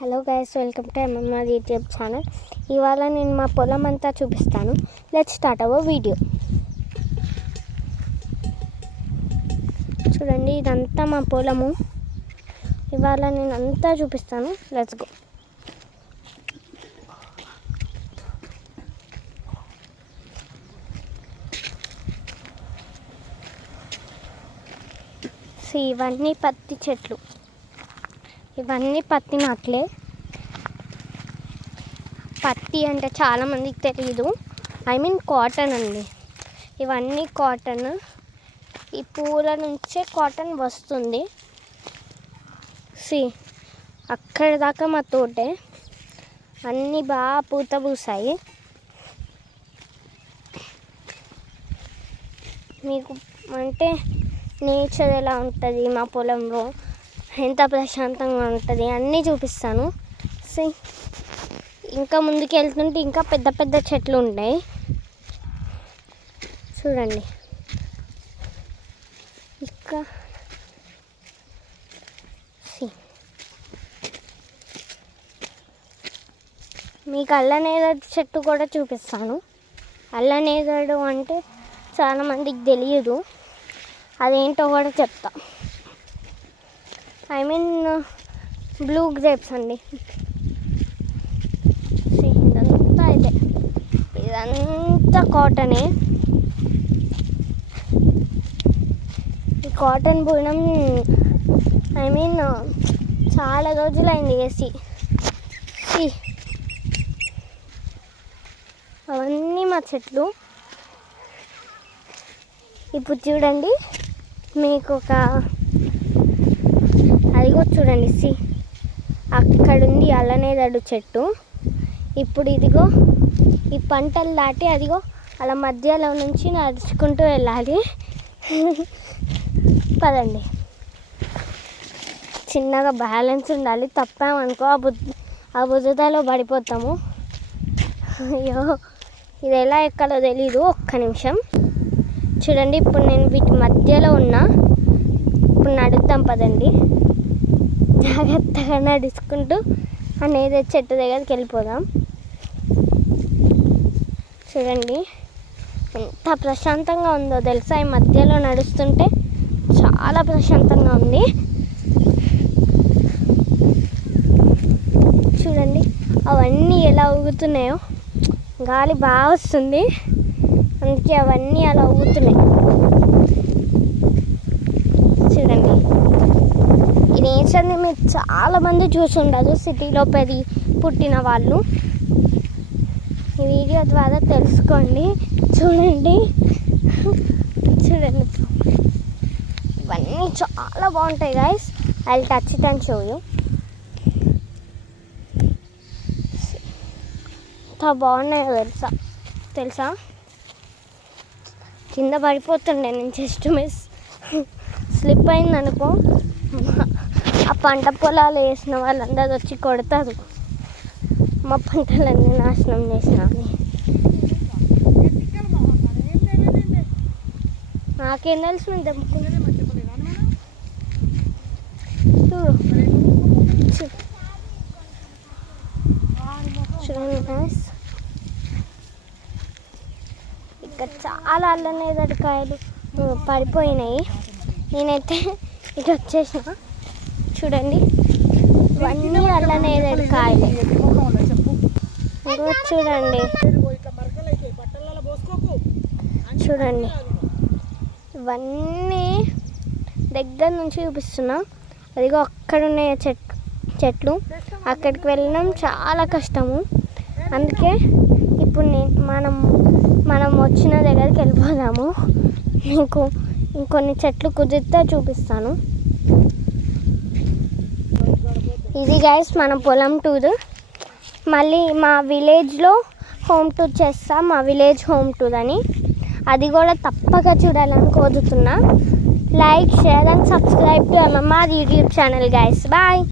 Hello guys, welcome to MMR YouTube channel. ఇవాళ నేను మా పొలం అంతా చూపిస్తాను. Let's start our video. చూడండి, ఇదంతా మా పొలము. ఇవాళ నేను అంతా చూపిస్తాను. Let's go. ఇవన్నీ పత్తి చెట్లు, ఇవన్నీ పత్తి నాట్లే. పత్తి అంటే చాలామందికి తెలియదు, కాటన్ అండి. ఇవన్నీ కాటన్. ఈ పూల నుంచే కాటన్ వస్తుంది. అక్కడ దాకా మా తోటే అన్నీ బాగా పూత పూసాయి. మీకు అంటే నేచర్ ఎలా ఉంటుంది, మా పొలంలో ఎంత ప్రశాంతంగా ఉంటుంది అన్నీ చూపిస్తాను. ఇంకా ముందుకు వెళ్తుంటే ఇంకా పెద్ద పెద్ద చెట్లు ఉన్నాయి. చూడండి, ఇంకా మీకు అల్లనేరేడు చెట్టు కూడా చూపిస్తాను. అల్లనేరేడు అంటే చాలామందికి తెలియదు, అదేంటో కూడా చెప్తా. బ్లూ గ్రేప్స్ అండి. ఇదంతా కాటనే. ఈ కాటన్ పోయడం చాలా రోజులైంది వేసి. అవన్నీ మా చెట్లు. ఇప్పుడు చూడండి, మీకు అదిగో చూడండి, అక్కడుంది అల్లనేరేడు చెట్టు. ఇప్పుడు ఇదిగో ఈ పంటలు దాటి అదిగో అలా మధ్యలో నుంచి నడుచుకుంటూ వెళ్ళాలి. పదండి, చిన్నగా బ్యాలెన్స్ ఉండాలి. తప్పామనుకో ఆ బురదలో పడిపోతాము. అయ్యో, ఇది ఎలా ఎక్కాలో తెలీదు. ఒక్క నిమిషం చూడండి. ఇప్పుడు నేను వీటి మధ్యలో ఉన్నా. ఇప్పుడు నడుద్దాం, పదండి. జాగ్రత్తగా నడుచుకుంటూ అనేది చెట్టు దగ్గరికి వెళ్ళిపోదాం. చూడండి ఎంత ప్రశాంతంగా ఉందో తెలుసా. ఈ మధ్యలో నడుస్తుంటే చాలా ప్రశాంతంగా ఉంది. చూడండి అవన్నీ ఎలా ఊగుతున్నాయో. గాలి బాగా వస్తుంది, అందుకే అవన్నీ అలా ఊగుతున్నాయి. చూడండి, ఈ నేచర్ని మీరు చాలామంది చూసి ఉండదు, సిటీలో పుట్టిన వాళ్ళు. ఈ వీడియో ద్వారా తెలుసుకోండి. చూడండి ఇవన్నీ చాలా బాగుంటాయి guys. I will touch it and show you. ఎంత బాగున్నాయో తెలుసా. కింద పడిపోతుండే నేను, జస్ట్ మిస్ స్లిప్ అయిందనుకో. ఆ పంట పొలాలు వేసిన వాళ్ళందరూ వచ్చి కొడతారు, మా పంటలన్నీ నాశనం చేసినామని. నాకేం తెలుసు, నేను దమ్ముకున్నాను. చూడండి, ఇక్కడ చాలా అల్లనేరేడు కాయలు పడిపోయినాయి. నేనైతే ఇటు వచ్చేసిన. చూడండి, ఇవన్నీ అల్లనేరేడు కాయలు. చూడండి ఇవన్నీ దగ్గర నుంచి చూపిస్తున్నా. అదిగో అక్కడ ఉన్నాయి చెట్లు. అక్కడికి వెళ్ళడం చాలా కష్టము. అందుకే ఇప్పుడు మనం వచ్చిన దగ్గరికి వెళ్ళిపోదాము. మీకు ఇంకొన్ని చెట్లు కుదిరితే చూపిస్తాను. ఇది గైస్ మన పొలం టూర్. మళ్ళీ మా విలేజ్లో హోమ్ టూర్ చేస్తాం, మా విలేజ్ హోమ్ టూర్ అని. అది కూడా తప్పక చూడాలని కోరుతున్నా. Like, share and subscribe to MMR YouTube channel guys. Bye.